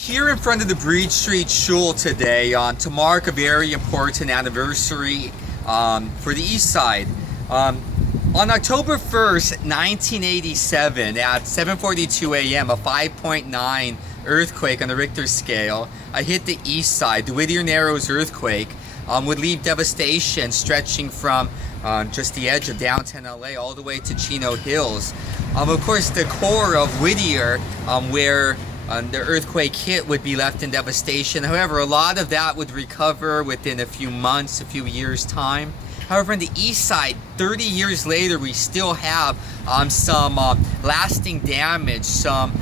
Here in front of the Breed Street Shul today to mark a very important anniversary for the east side. On October 1st, 1987 at 7:42 a.m. a 5.9 earthquake on the Richter scale hit the east side. The Whittier Narrows earthquake would leave devastation stretching from just the edge of downtown LA all the way to Chino Hills. Of course, the core of Whittier, where the earthquake hit, would be left in devastation. However, a lot of that would recover within a few months, a few years' time. However, on the east side, 30 years later, we still have some lasting damage, some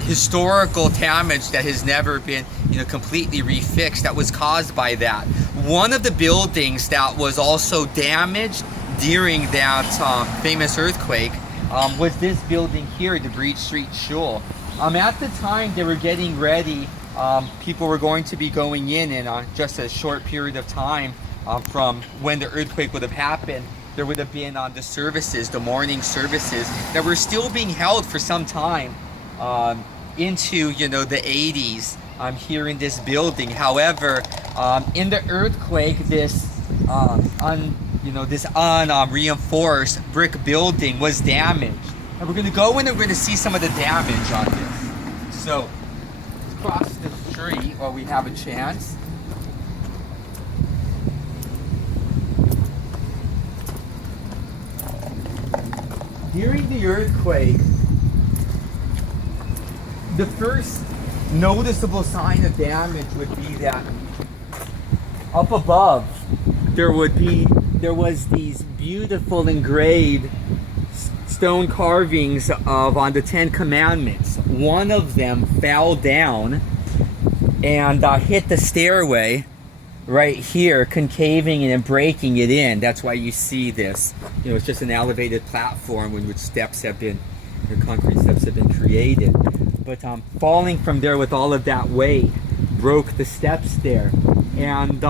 historical damage that has never been, completely refixed. That was caused by that. One of the buildings that was also damaged during that famous earthquake was this building here, the Breed Street Shul. At the time they were getting ready, people were going to be going in just a short period of time from when the earthquake would have happened. There would have been the services, the morning services, that were still being held for some time into the 80s here in this building. However, in the earthquake, this reinforced brick building was damaged. And we're going to go in and we're going to see some of the damage on this. So, let's cross the street while we have a chance. During the earthquake, the first noticeable sign of damage would be that up above there was these beautiful engraved stone carvings of on the Ten Commandments. One of them fell down and hit the stairway right here, concaving and breaking it in. That's why you see this. It's just an elevated platform in which steps have been, concrete steps have been created. But falling from there with all of that weight broke the steps there. And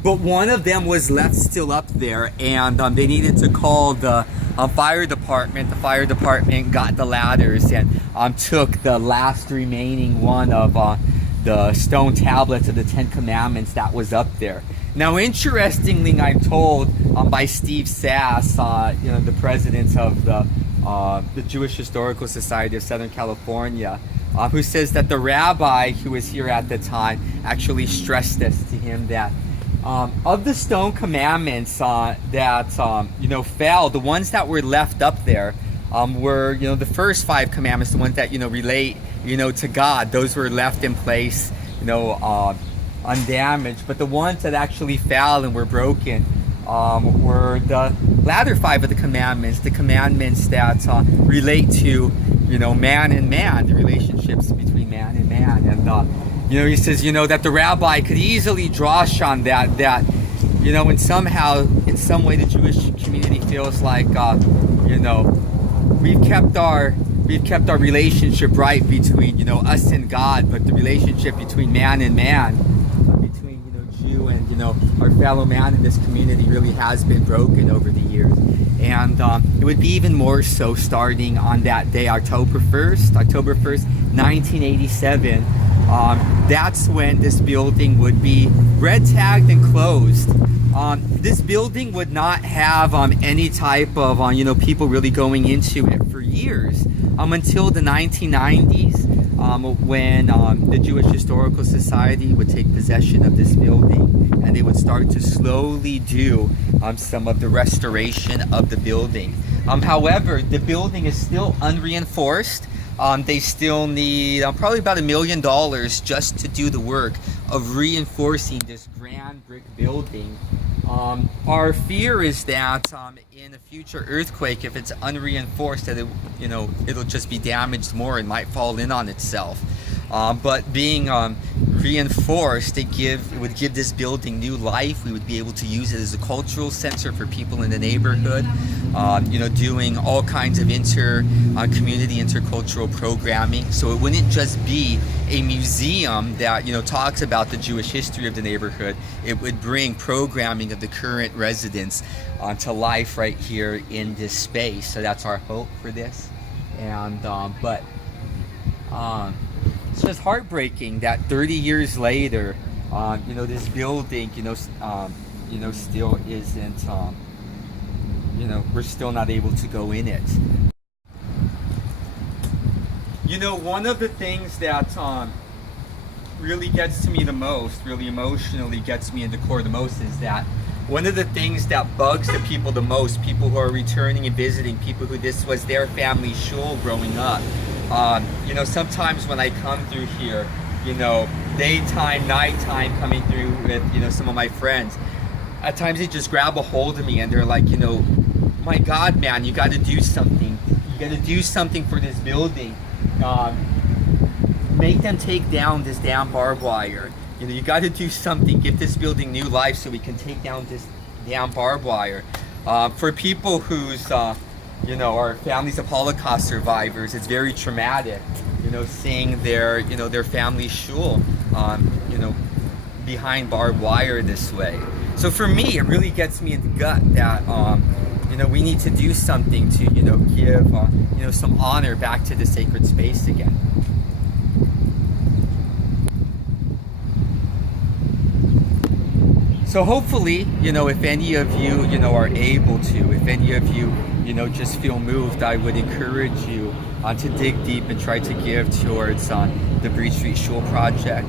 but one of them was left still up there, and they needed to call the fire department. The fire department got the ladders and took the last remaining one of the stone tablets of the Ten Commandments that was up there. Now, interestingly, I'm told by Steve Sass, the president of the Jewish Historical Society of Southern California, who says that the rabbi who was here at the time actually stressed this to him, that of the stone commandments that fell, the ones that were left up there were the first 5 commandments, the ones that relate to God. Those were left in place undamaged. But the ones that actually fell and were broken were the latter 5 of the commandments, the commandments that relate to man and man, the relationships between man and man. And he says that the rabbi could easily draw on that in some way the Jewish community feels like we've kept our relationship right between us and God, but the relationship between man and man, between Jew and our fellow man in this community, really has been broken over the years. And it would be even more so starting on that day, October 1st, 1987. That's when this building would be red tagged and closed. This building would not have any type of people really going into it for years, until the 1990s, when the Jewish Historical Society would take possession of this building, and they would start to slowly do some of the restoration of the building. However, the building is still unreinforced. They still need probably about $1 million just to do the work of reinforcing this grand brick building. Our fear is that in a future earthquake, if it's unreinforced, that it'll just be damaged more and might fall in on itself. But being reinforced, it would give this building new life. We would be able to use it as a cultural center for people in the neighborhood, doing all kinds of community intercultural programming. So it wouldn't just be a museum that talks about the Jewish history of the neighborhood. It would bring programming of the current residents to life right here in this space. So that's our hope for this. And it's just heartbreaking that 30 years later, this building, still isn't, we're still not able to go in it. One of the things that really gets to me the most, really emotionally gets me in the core the most, is that one of the things that bugs the people the most, people who are returning and visiting, people who this was their family shul growing up, sometimes when I come through here, daytime, nighttime, coming through with, some of my friends, at times they just grab a hold of me and they're like, my God, man, you got to do something. You got to do something for this building. Make them take down this damn barbed wire. You got to do something. Give this building new life so we can take down this damn barbed wire. For people whose, are families of Holocaust survivors, it's very traumatic. Seeing their, their family shul, behind barbed wire this way. So for me, it really gets me in the gut that, we need to do something to, give, some honor back to the sacred space again. So hopefully, if any of you, are able to, if any of you, just feel moved, I would encourage you to dig deep and try to give towards the Breed Street Shul project,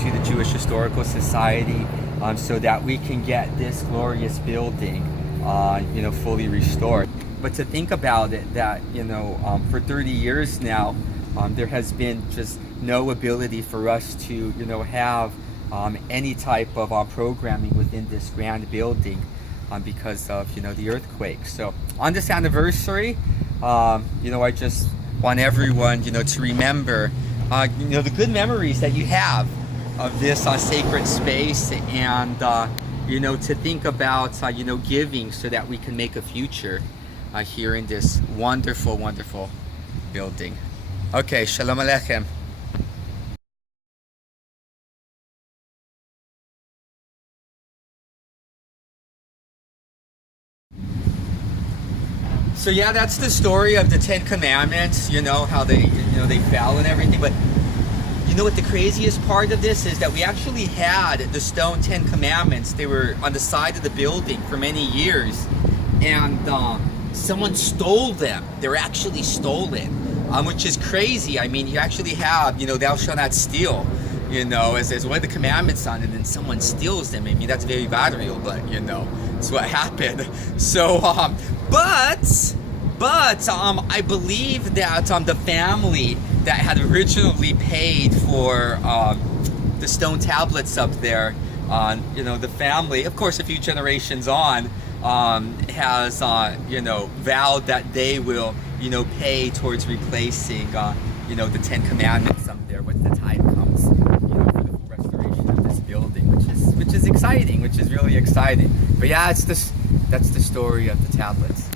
to the Jewish Historical Society, so that we can get this glorious building, fully restored. But to think about it, that, for 30 years now, there has been just no ability for us to, have any type of programming within this grand building because of, the earthquake. So on this anniversary, I just want everyone, to remember, the good memories that you have of this sacred space, and, to think about, giving so that we can make a future here in this wonderful, wonderful building. Okay, Shalom Aleichem. So yeah, that's the story of the Ten Commandments, how they fell and everything. But what the craziest part of this is, that we actually had the stone Ten Commandments. They were on the side of the building for many years, and someone stole them. They were actually stolen, which is crazy. I mean, you actually have, thou shalt not steal, as one of the commandments on it, and then someone steals them. I mean, that's very varial, but it's what happened. So, but I believe that the family that had originally paid for the stone tablets up there, the family, of course, a few generations on, has vowed that they will pay towards replacing the Ten Commandments up there when the time comes, for the restoration of this building, which is exciting, which is really exciting. But yeah, that's the story of the tablets.